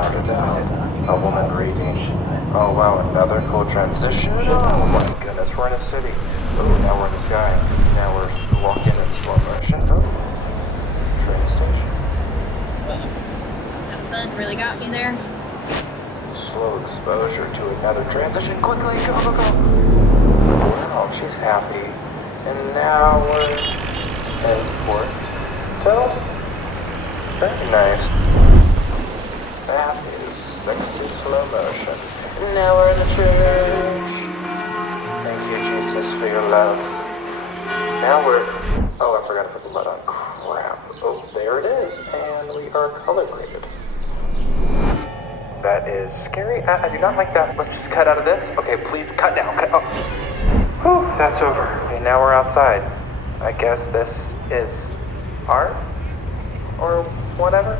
started out. A woman reading. Oh wow, another cool transition. Oh my goodness, we're in a city. Oh, now we're in the sky. Now we're walking in slow motion. Oh, train station. Well, that sun really got me there. Slow exposure to another transition. Quickly, go, go, go. Wow, she's happy. And now we're in Porto. Very nice. That is sexy slow motion. Now we're in the church. Thank you, Jesus, for your love. Now we're... Oh, I forgot to put the light on. Crap. Oh, there it is. And we are color graded. That is scary. I do not like that. Let's just cut out of this. Okay, please cut now. Cut. Oh. Whew, that's over. Okay, now we're outside. I guess this is art? Or whatever?